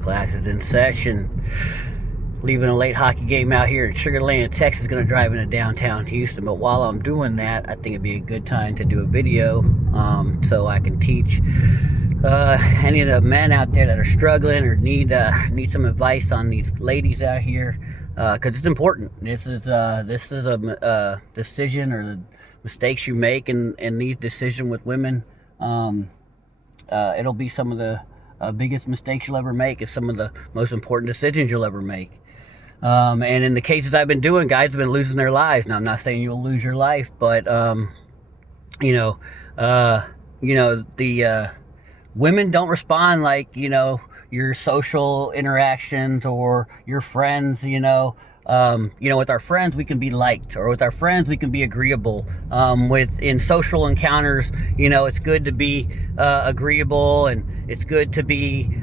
Class is in session. Leaving a late hockey game out here in Sugar Land, Texas. Going to drive into downtown Houston. But while I'm doing that, I think it'd be a good time to do a video so I can teach any of the men out there that are struggling or need some advice on these ladies out here, because it's important. This is a decision, or the mistakes you make in these decisions with women. It'll be some of the biggest mistakes you'll ever make. It's some of the most important decisions you'll ever make. And in the cases I've been doing, guys have been losing their lives. Now, I'm not saying you'll lose your life, but the women don't respond like your social interactions or your friends. With our friends we can be liked, or with our friends we can be agreeable. In social encounters, it's good to be agreeable, and it's good to be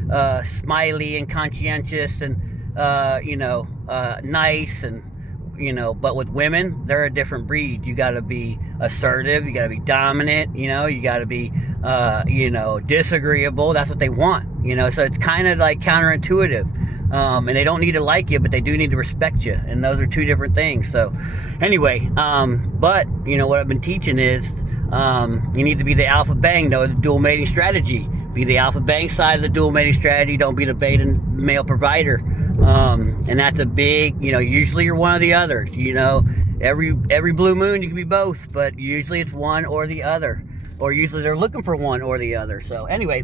smiley and conscientious and nice, and but with women, they're a different breed. You got to be assertive, you got to be dominant, you got to be disagreeable. That's what they want, so it's kind of like counterintuitive. And they don't need to like you, but they do need to respect you, and those are two different things. So anyway, but what I've been teaching is you need to be the alphabang, the dual mating strategy. Be the alphabang side of the dual mating strategy. Don't be the beta male provider. And that's a big, usually you're one or the other. Every blue moon you can be both, but usually it's one or the other, or usually they're looking for one or the other. So anyway,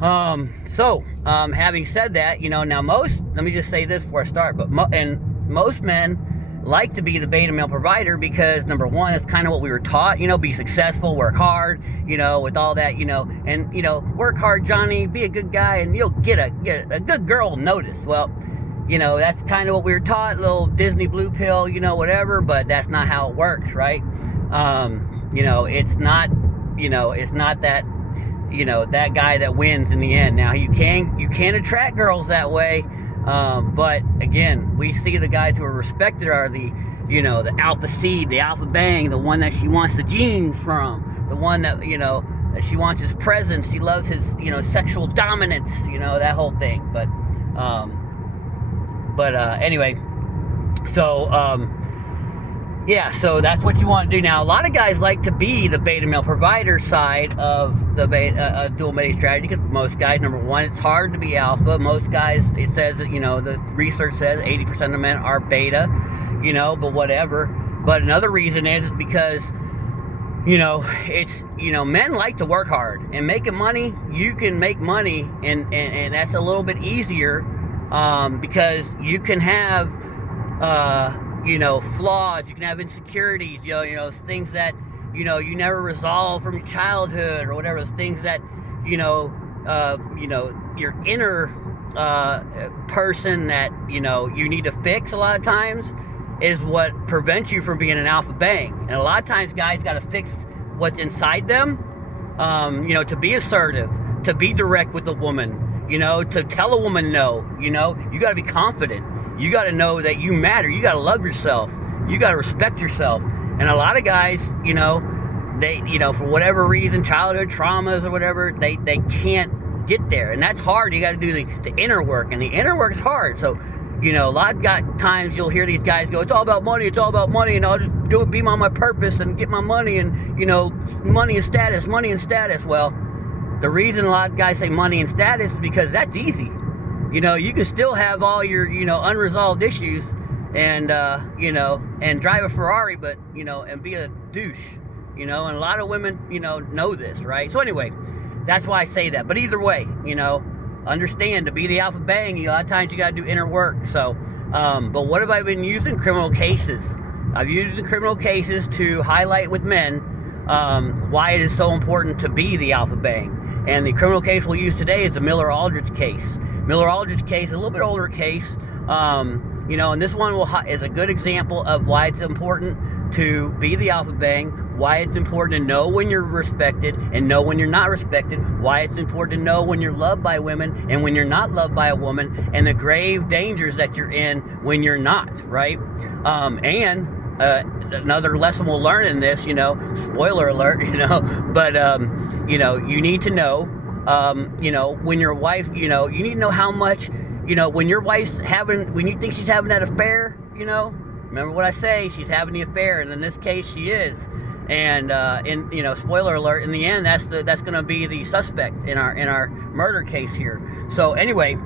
having said that, now let me just say this before I start, but most men like to be the beta male provider because, number one, it's kind of what we were taught, be successful, work hard, with all that, and, work hard, Johnny, be a good guy, and you'll get a good girl will notice. Well, that's kind of what we were taught, little Disney blue pill, whatever, but that's not how it works, right? It's not that, that guy that wins in the end. Now, you can attract girls that way, but again, we see the guys who are respected are the alpha seed, the alpha bang, the one that she wants the genes from, the one that, that she wants his presence, she loves his, sexual dominance, that whole thing. But anyway, so, so that's what you want to do. Now, a lot of guys like to be the beta male provider side of the dual mating strategy, because most guys, number one, it's hard to be alpha. Most guys, it says that, the research says 80% of men are beta, but whatever. But another reason is because, it's, men like to work hard, and making money, you can make money, and that's a little bit easier, because you can have, flaws, you can have insecurities, things that, you never resolve from your childhood, or whatever, those things that, your inner person that, you need to fix a lot of times is what prevents you from being an alpha bang. And a lot of times guys got to fix what's inside them, to be assertive, to be direct with a woman, to tell a woman no, you got to be confident. You got to know that you matter. You got to love yourself. You got to respect yourself. And a lot of guys, they, for whatever reason, childhood traumas or whatever, they can't get there. And that's hard. You got to do the inner work. And the inner work is hard. So, a lot of times you'll hear these guys go, it's all about money. It's all about money. And I'll just be on my purpose and get my money. And, money and status, money and status. Well, the reason a lot of guys say money and status is because that's easy. You can still have all your, unresolved issues and, and drive a Ferrari, but, and be a douche, and a lot of women, know this, right? So anyway, that's why I say that. But either way, understand, to be the alpha bang, a lot of times you got to do inner work. So, but what have I been using? Criminal cases. I've used in criminal cases to highlight with men why it is so important to be the alpha bang. And the criminal case we'll use today is the Miller Aldridge case. Miller Aldridge case, a little bit older case, and this one is a good example of why it's important to be the alpha bang, why it's important to know when you're respected and know when you're not respected, why it's important to know when you're loved by women and when you're not loved by a woman, and the grave dangers that you're in when you're not, right? Another lesson we'll learn in this, spoiler alert, but, you need to know When your wife, you need to know how much, when your wife's when you think she's having that affair, remember what I say, she's having the affair, and in this case, she is. And spoiler alert, in the end, that's going to be the suspect in our murder case here. So anyway,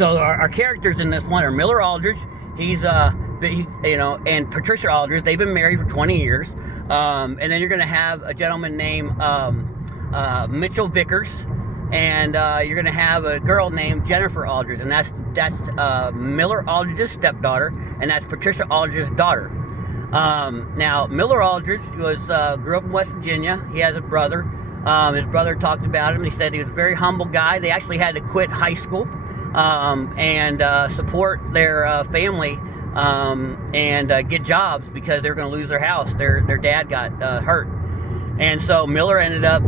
our characters in this one are Miller Aldridge. He's and Patricia Aldridge. They've been married for 20 years. And then you're going to have a gentleman named Mitchell Vickers, and you're going to have a girl named Jennifer Aldridge, and that's Miller Aldridge's stepdaughter, and that's Patricia Aldridge's daughter. Now, Miller Aldridge grew up in West Virginia. He has a brother. His brother talked about him. He said he was a very humble guy. They actually had to quit high school and support their family and get jobs because they were going to lose their house. Their dad got hurt. And so Miller ended up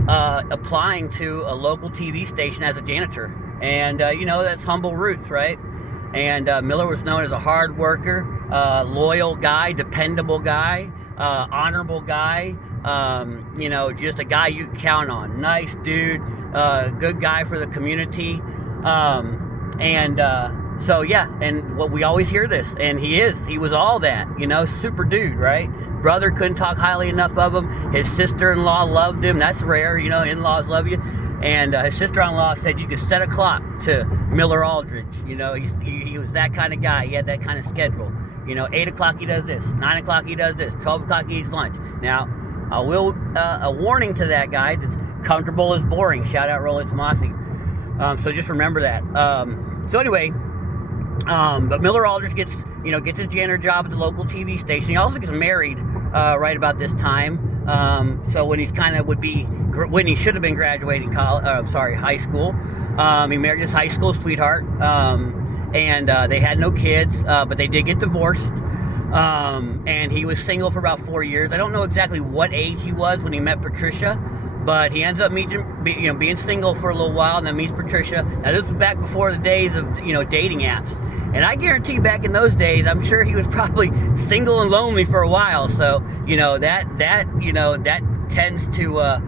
applying to a local TV station as a janitor. And, that's humble roots, right? And Miller was known as a hard worker, loyal guy, dependable guy, honorable guy, just a guy you can count on. Nice dude, good guy for the community. And what we always hear this, and he was all that, super dude, right? Brother couldn't talk highly enough of him. His sister-in-law loved him. That's rare, in-laws love you. And his sister-in-law said you could set a clock to Miller Aldridge. He was that kind of guy. He had that kind of schedule. 8 o'clock he does this, 9 o'clock he does this, 12 o'clock he eats lunch. Now, I will, a warning to that, guys, it's comfortable is boring. Shout out Roland Tomasi. So just remember that. But Miller Aldridge gets his janitor job at the local TV station. He also gets married right about this time. So when when he should have been graduating high school, he married his high school sweetheart, and they had no kids, but they did get divorced. And he was single for about 4 years. I don't know exactly what age he was when he met Patricia, but he ends up being single for a little while, and then meets Patricia. Now this was back before the days of dating apps. And I guarantee back in those days, I'm sure he was probably single and lonely for a while. So, that tends to,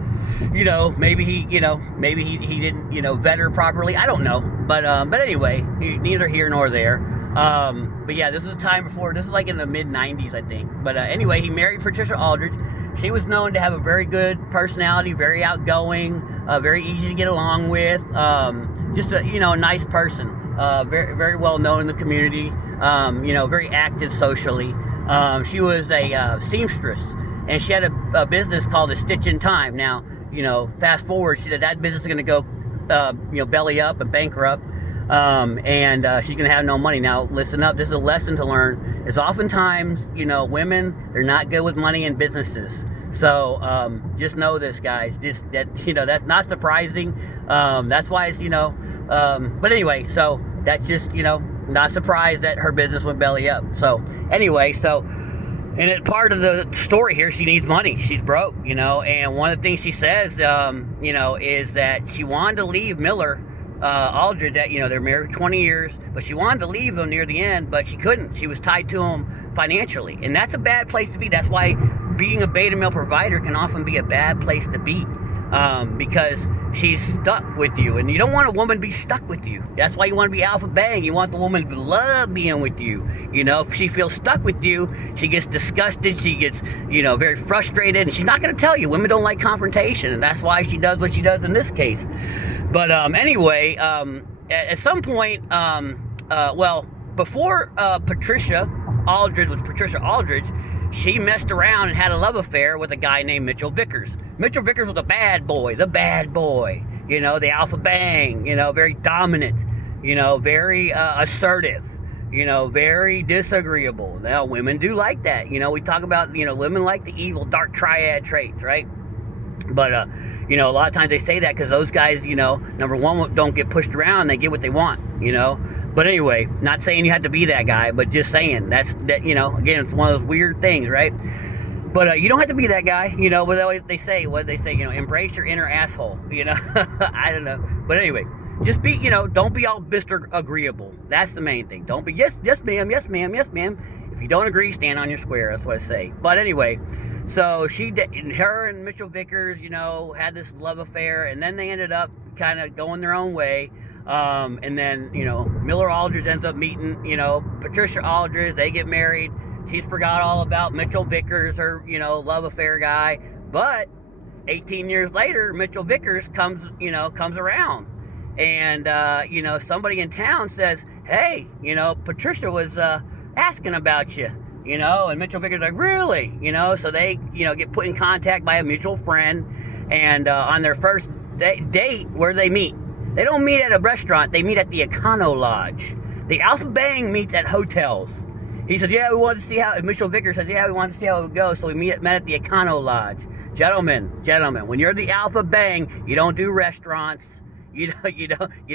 maybe he didn't, vet her properly. I don't know. But anyway, neither here nor there. But yeah, this is a time before, this is like in the mid 90s, I think. But anyway, he married Patricia Aldridge. She was known to have a very good personality, very outgoing, very easy to get along with, just a nice person. Very, very well known in the community, very active socially. She was a seamstress, and she had a business called A Stitch in Time. Now, fast forward, that business is going to go, belly up and bankrupt, and she's going to have no money. Now, listen up. This is a lesson to learn. Is oftentimes, women, they're not good with money in businesses. So just know this, guys. That's not surprising. That's why it's but anyway, so that's just not surprised that her business went belly up. So anyway, and part of the story here, she needs money. She's broke, and one of the things she says, is that she wanted to leave Miller Aldridge. That they're married 20 years, but she wanted to leave him near the end, but she couldn't. She was tied to him financially, and that's a bad place to be. That's why being a beta male provider can often be a bad place to be, because she's stuck with you, and you don't want a woman to be stuck with you. That's why you want to be alpha bang. You want the woman to love being with you. If she feels stuck with you, she gets disgusted, she gets very frustrated, and she's not going to tell you. Women don't like confrontation, and that's why she does what she does in this case. But anyway, at some point, before Patricia Aldridge was Patricia Aldridge, she messed around and had a love affair with a guy named Mitchell Vickers. Mitchell Vickers was the bad boy, the alpha bang, very dominant, very assertive, very disagreeable. Now, women do like that. We talk about, women like the evil, dark triad traits, right? But, a lot of times they say that because those guys, number one, don't get pushed around. They get what they want, But anyway, not saying you have to be that guy, but just saying that, again, it's one of those weird things, right? But you don't have to be that guy, what they say, embrace your inner asshole, I don't know. But anyway, just be, don't be all Mr. Agreeable. That's the main thing. Don't be, yes, ma'am, yes, ma'am, yes, ma'am. If you don't agree, stand on your square. That's what I say. But anyway, so her and Mitchell Vickers, had this love affair, and then they ended up kind of going their own way. And then, Miller Aldridge ends up meeting, Patricia Aldridge. They get married. She's forgot all about Mitchell Vickers, her, love affair guy. But 18 years later, Mitchell Vickers comes around. And, somebody in town says, hey, Patricia was asking about you, and Mitchell Vickers like, really? So they, get put in contact by a mutual friend. And on their first date, where they meet? They don't meet at a restaurant. They meet at the Econo Lodge. The alphabang meets at hotels. He says, yeah, we wanted to see how, Mitchell Vickers says, yeah, we wanted to see how it would go. So we met at the Econo Lodge. Gentlemen, when you're the alphabang, you don't do restaurants. You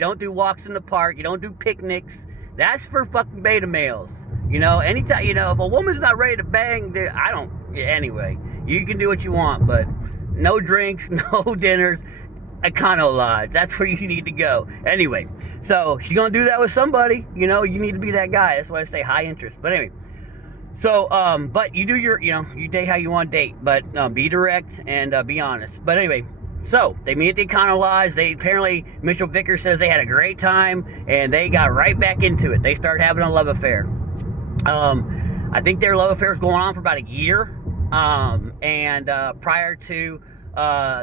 don't do walks in the park. You don't do picnics. That's for fucking beta males. Anytime, if a woman's not ready to bang, anyway, you can do what you want, but no drinks, no dinners. Econo Lodge, that's where you need to go. Anyway, so she's gonna do that with somebody. You need to be that guy. That's why I say high interest. But anyway, so but you do your, you date how you want to date, but be direct and be honest. But anyway, so they meet at the Econo Lodge. They apparently, Mitchell Vickers says they had a great time, and they got right back into it. They started having a love affair. I think their love affair was going on for about a year, and prior to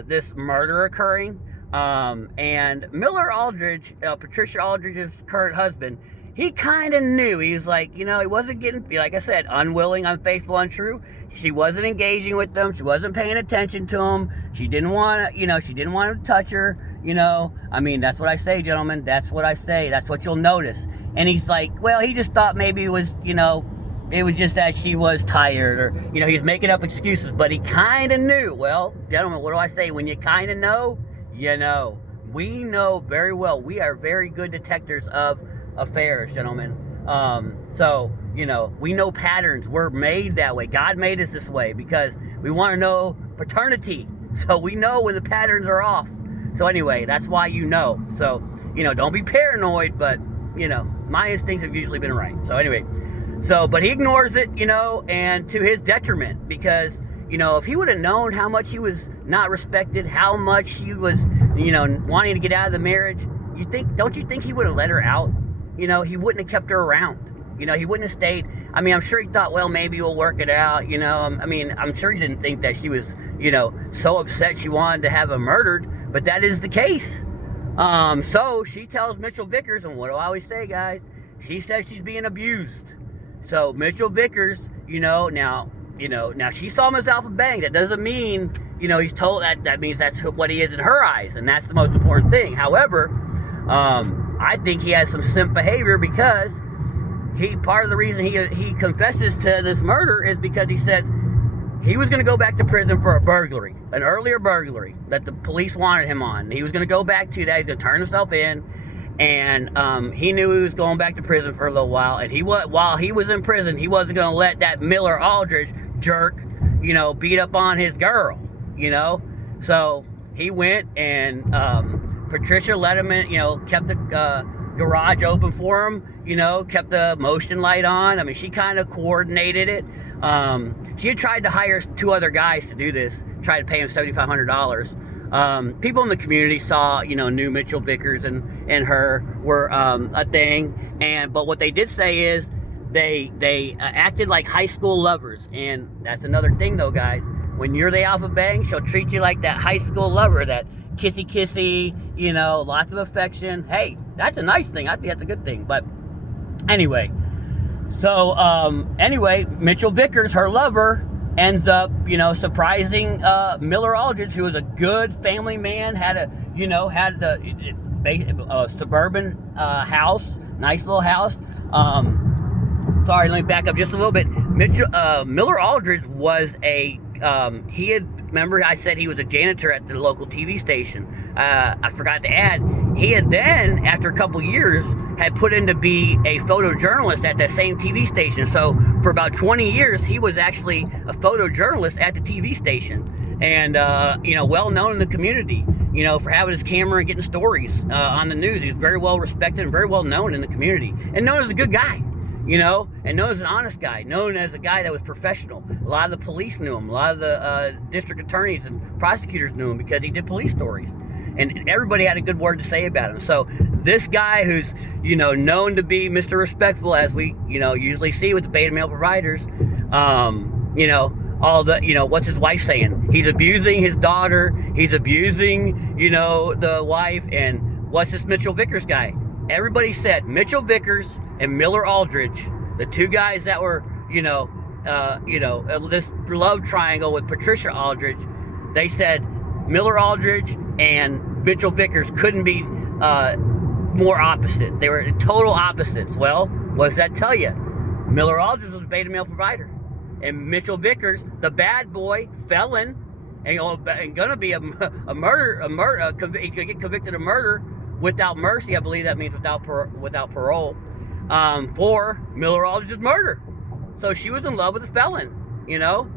this murder occurring. And Miller Aldridge, Patricia Aldridge's current husband, he kind of knew. He was like, he wasn't getting, like I said, unwilling, unfaithful, untrue. She wasn't engaging with them. She wasn't paying attention to him. She didn't want to, she didn't want him to touch her. That's what I say, gentlemen. That's what I say. That's what you'll notice. And he's like, well, he just thought maybe it was, it was just that she was tired, or, he's making up excuses, but he kind of knew. Well, gentlemen, what do I say? When you kind of know, we know very well. We are very good detectors of affairs, gentlemen. So, we know patterns. We're made that way. God made us this way because we want to know paternity. So we know when the patterns are off. So anyway, that's why So, don't be paranoid, but, my instincts have usually been right. So anyway, but he ignores it, and to his detriment, because, if he would have known how much he was not respected, how much he was, wanting to get out of the marriage, don't you think he would have let her out? He wouldn't have kept her around. He wouldn't have stayed. I'm sure he thought, well, maybe we'll work it out. I'm sure he didn't think that she was, so upset she wanted to have him murdered, but that is the case. So she tells Mitchell Vickers, and what do I always say, guys? She says she's being abused. So Mitchell Vickers, now she saw him as alphabang. That doesn't mean, he's told that means that's what he is in her eyes, and that's the most important thing. However, I think he has some simp behavior because part of the reason he confesses to this murder is because he says he was going to go back to prison for a burglary, an earlier burglary that the police wanted him on. He was going to go back to that. He's going to turn himself in. And he knew he was going back to prison for a little while. And while he was in prison, he wasn't going to let that Miller Aldridge jerk, beat up on his girl, So he went, and Patricia let him in, kept the garage open for him, kept the motion light on. She kind of coordinated it. She had tried to hire 2 other guys to do this, tried to pay him $7,500. People in the community saw, knew Mitchell Vickers and her were a thing. But what they did say is they acted like high school lovers. And that's another thing, though, guys. When you're the alphabang, she'll treat you like that high school lover, that kissy, lots of affection. Hey, that's a nice thing. I think that's a good thing. But anyway, so Mitchell Vickers, her lover, ends up, surprising Miller Aldridge, who was a good family man, had a suburban house, nice little house. Sorry, let me back up just a little bit. Miller Aldridge was remember I said he was a janitor at the local TV station. I forgot to add, he had then, after a couple years, had put in to be a photojournalist at that same TV station. So for about 20 years, he was actually a photojournalist at the TV station. And, well known in the community, for having his camera and getting stories on the news. He was very well respected and very well known in the community. And known as a good guy. you know, and known as an honest guy, known as a guy that was professional. A lot of the police knew him. A lot of the district attorneys and prosecutors knew him because he did police stories. And everybody had a good word to say about him. So this guy who's, you know, known to be Mr. Respectful, as we, you know, usually see with the beta male providers, you know, all the, you know, what's his wife saying? He's abusing his daughter. He's abusing, you know, the wife. And what's this Mitchell Vickers guy? Everybody said Mitchell Vickers and Miller Aldridge, the two guys that were, this love triangle with Patricia Aldridge, they said Miller Aldridge and Mitchell Vickers couldn't be more opposite. They were total opposites. Well, what does that tell you? Miller Aldridge was a beta male provider, and Mitchell Vickers, the bad boy, felon, and gonna be a murder. He's gonna get convicted of murder without mercy. I believe that means without parole. For Miller Aldridge's murder. So she was in love with a felon, you know?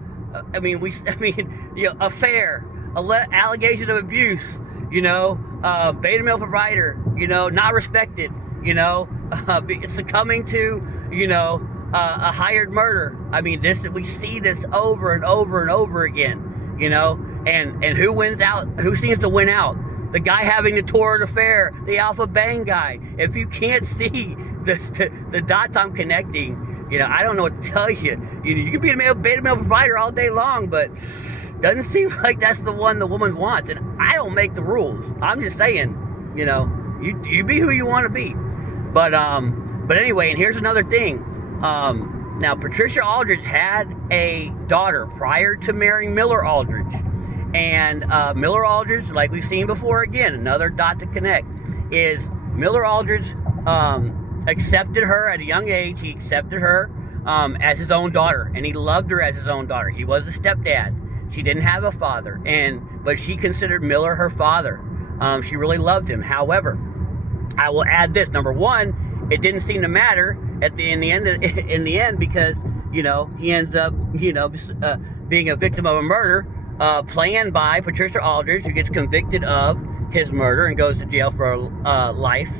Affair, allegation of abuse, you know, beta male provider, you know, not respected, you know, succumbing to, you know, a hired murder. I mean, we see this over and over and over again, you know, and who wins out? Who seems to win out? The guy having the torrid affair, the alphabang guy. If you can't see the dots I'm connecting, you know, I don't know what to tell you. You can be a beta male provider all day long, but doesn't seem like that's the one the woman wants. And I don't make the rules. I'm just saying, you know, you be who you want to be. But anyway, and here's another thing. Now, Patricia Aldridge had a daughter prior to marrying Miller Aldridge. And Miller Aldridge, like we've seen before, again, another dot to connect, is Miller Aldridge accepted her at a young age. He accepted her as his own daughter, and he loved her as his own daughter. He was a stepdad. She didn't have a father, but she considered Miller her father. She really loved him. However, I will add this. Number one, it didn't seem to matter in the end because, you know, he ends up, you know, being a victim of a murder planned by Patricia Aldridge, who gets convicted of his murder and goes to jail for life.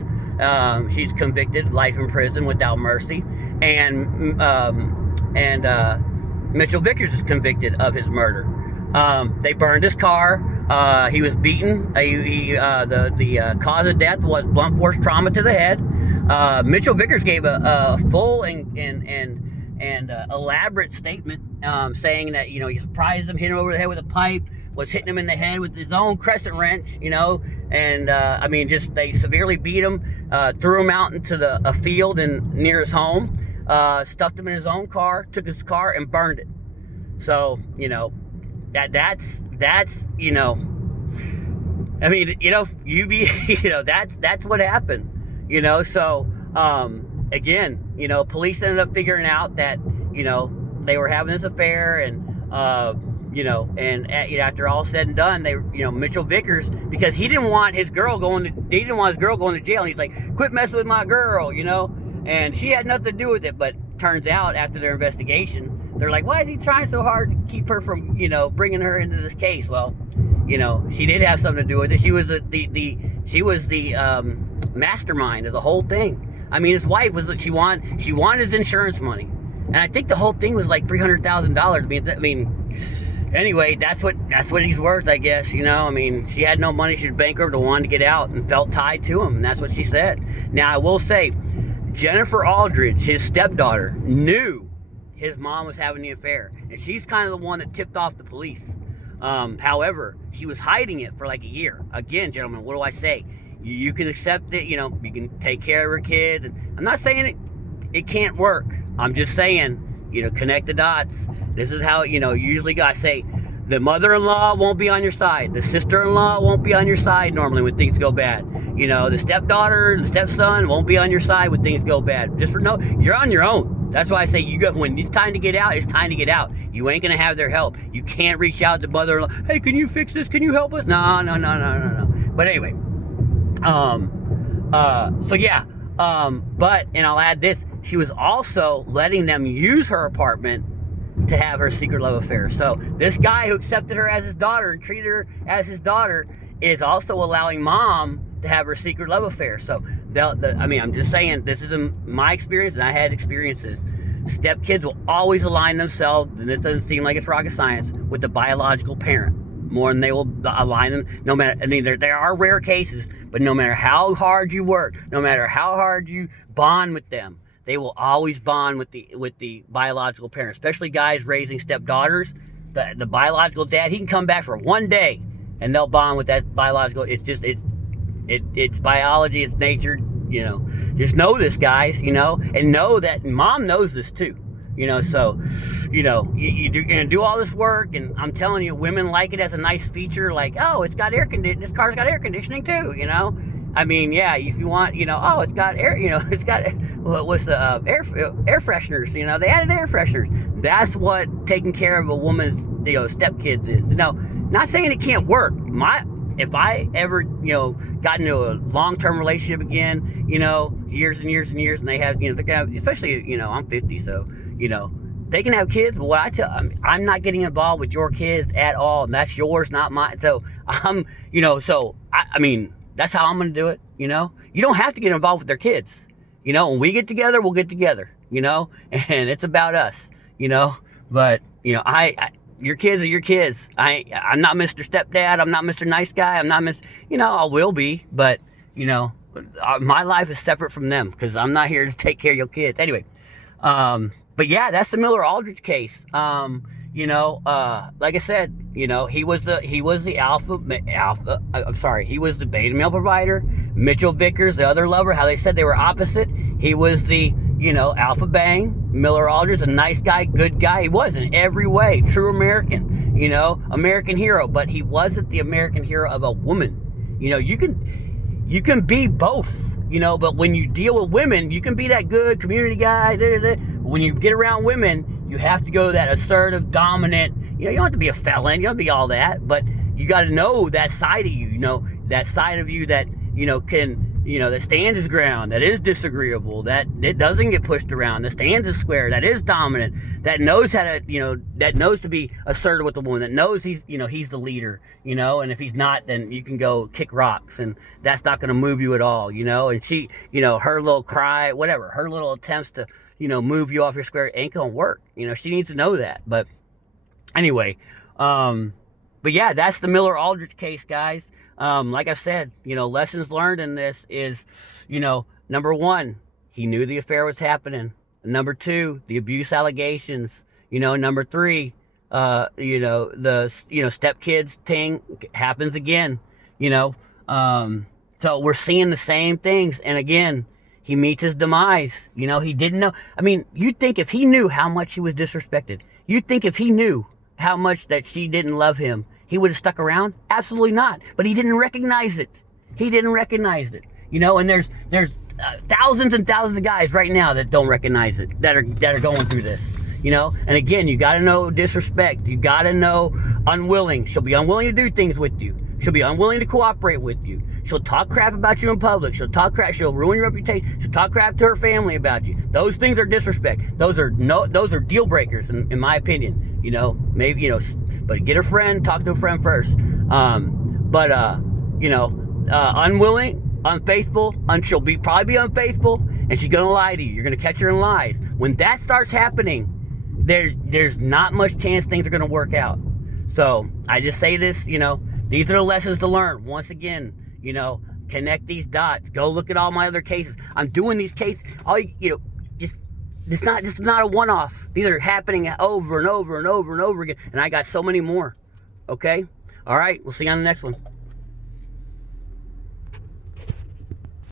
She's convicted, life in prison without mercy, and Mitchell Vickers is convicted of his murder. They burned his car. He was beaten. The cause of death was blunt force trauma to the head. Mitchell Vickers gave a full and elaborate statement saying that, you know, he surprised him, hit him over the head with a pipe, was hitting him in the head with his own crescent wrench, you know, and they severely beat him, threw him out into a field near his home, stuffed him in his own car, took his car and burned it. So, you know, that's you know, I mean, you know, you know, that's what happened, you know. So again, you know, police ended up figuring out that, you know, they were having this affair, and you know, and after all said and done, Mitchell Vickers, because he didn't want his girl going to jail, and he's like, quit messing with my girl, you know, and she had nothing to do with it. But turns out after their investigation, they're like, why is he trying so hard to keep her from, you know, bringing her into this case? Well, you know, she did have something to do with it. She was the mastermind of the whole thing. I mean, his wife she wanted his insurance money, and I think the whole thing was like $300,000. I mean, anyway, that's what he's worth, I guess. You know, I mean, she had no money. She was bankrupt and wanted to get out and felt tied to him, and that's what she said. Now, I will say, Jennifer Aldridge, his stepdaughter, knew his mom was having the affair, and she's kind of the one that tipped off the police. However, she was hiding it for like a year. Again, gentlemen, what do I say? You can accept it, you know, you can take care of her kids. And I'm not saying it can't work. I'm just saying, you know, connect the dots. This is how, you know, usually I say the mother-in-law won't be on your side. The sister-in-law won't be on your side normally when things go bad. You know, the stepdaughter, the stepson won't be on your side when things go bad. You're on your own. That's why I say when it's time to get out, it's time to get out. You ain't going to have their help. You can't reach out to mother-in-law. Hey, can you fix this? Can you help us? No. But anyway, so yeah, and I'll add this. She was also letting them use her apartment to have her secret love affair. So this guy who accepted her as his daughter and treated her as his daughter is also allowing mom to have her secret love affair. So, I'm just saying, this is my experience, and I had experiences. Stepkids will always align themselves, and this doesn't seem like it's rocket science, with the biological parent more than they will align them. No matter, there are rare cases, but no matter how hard you work, no matter how hard you bond with them, they will always bond with the biological parent. Especially guys raising stepdaughters, the biological dad, he can come back for one day, and they'll bond with that biological. It's biology, it's nature. Just know this, guys. And know that mom knows this too. So, you're gonna do all this work, and I'm telling you, women like it as a nice feature. Like, oh, it's got air conditioning. This car's got air conditioning too. Yeah, if you want, oh, it's got air. It's got what's the air fresheners. They added air fresheners. That's what taking care of a woman's stepkids is. Not saying it can't work. If I ever, got into a long-term relationship again, years and years and years, and they have, they can have, especially, I'm 50, so, they can have kids, but what I tell, I'm not getting involved with your kids at all, and that's yours, not mine. So that's how I'm going to do it. You don't have to get involved with their kids. When we get together, we'll get together, and it's about us, but, your kids are your kids. I'm not Mr. Stepdad. I'm not Mr. Nice Guy. I'm not I will be, but, my life is separate from them because I'm not here to take care of your kids. Anyway, but yeah, that's the Miller Aldridge case. Like I said, he was the beta male provider. Mitchell Vickers, the other lover, how they said they were opposite. He was the, alphabang. Miller Aldridge, a nice guy, good guy. He was in every way, true American, American hero, but he wasn't the American hero of a woman. You can be both, but when you deal with women, you can be that good community guy. When you get around women, you have to go that assertive, dominant. You don't have to be a felon. You don't have to be all that, but you got to know that side of you. That side of you that can. That stands his ground, that is disagreeable, that it doesn't get pushed around, that stands his square, that is dominant, that knows how to, that knows to be assertive with the woman, that knows he's the leader, and if he's not, then you can go kick rocks, and that's not going to move you at all, and she, her little cry, whatever, her little attempts to, move you off your square ain't going to work. She needs to know that. But anyway, but yeah, that's the Miller Aldridge case, guys. Like I said, lessons learned in this is, number one, he knew the affair was happening. Number two, the abuse allegations. Number three, the stepkids thing happens again. So we're seeing the same things. And again, he meets his demise. He didn't know. You'd think if he knew how much he was disrespected, you'd think if he knew how much that she didn't love him, he would have stuck around? Absolutely not. But he didn't recognize it. And there's thousands and thousands of guys right now that don't recognize it, that are going through this. And again, you got to know disrespect. You got to know unwilling. She'll be unwilling to do things with you. She'll be unwilling to cooperate with you. She'll talk crap about you in public. She'll talk crap. She'll ruin your reputation. She'll talk crap to her family about you. Those things are disrespect. Those are deal breakers, in my opinion. Maybe, but get a friend, talk to a friend first. Unwilling, unfaithful, she'll probably be unfaithful, and she's gonna lie to you. You're gonna catch her in lies. When that starts happening, there's not much chance things are gonna work out. So I just say this, these are the lessons to learn. Once again, connect these dots. Go look at all my other cases. I'm doing these cases. This is not a one-off. These are happening over and over and over and over again. And I got so many more. Okay? All right. We'll see you on the next one.